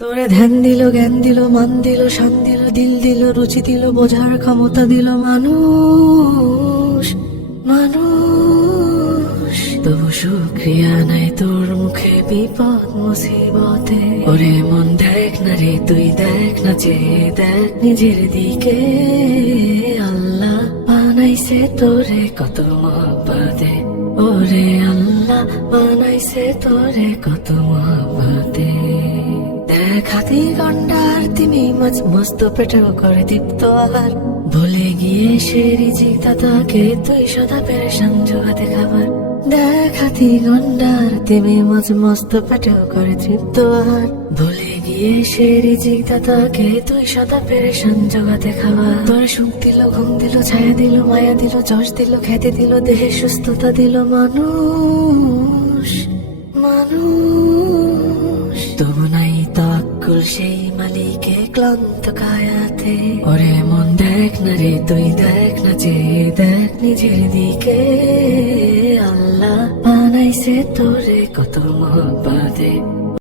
তোরে ধ্যান দিল, জ্ঞান দিল, মান দিল, শান দিল দিল দিল, রুচি দিল, বোঝার ক্ষমতা দিল মানুষ মানুষ। তবু শুক্রিয়া নাই তোর মুখে বিপদ, মুসিবতে। ওরে মন দেখ না রে, তুই দেখ না যে দেখ নিজের দিকে। আল্লাহ বানাইছে তোরে কত মহাবাদে ওরে আল্লাহ বানাইছে তোরে কত মহাবাদে দেখাতি গন্ডার তুমি মাছ মস্ত পেটেও করে দীপ্ত আহার। ভুলে গিয়ে সে রিজিক দাদাকে তুই সদা পেরেশান জোগাতে খাবার। দেখাতি গন্ডার তুমি মাছ মস্ত পেটেও করে তৃপ্ত আহার। ভুলে গিয়ে সে রিজিক দাদাকে তুই সদা পেরেশান জোগাতে খাবার। তোর সুখ দিল, ঘুম দিল, ছায়া দিল, মায়া দিল, যশ দিল খেতে দিল, দেহে সুস্থতা দিল, মানুষ মানুষ। তবু তাক্কুল সেই মালিকে ক্লান্ত কায়াতে। ওরে মন দেখ না রে, তুই দেখ না যে, দেখ নিজের দিকে। আল্লাহ বানাইছে তোরে কত মহব্বতে।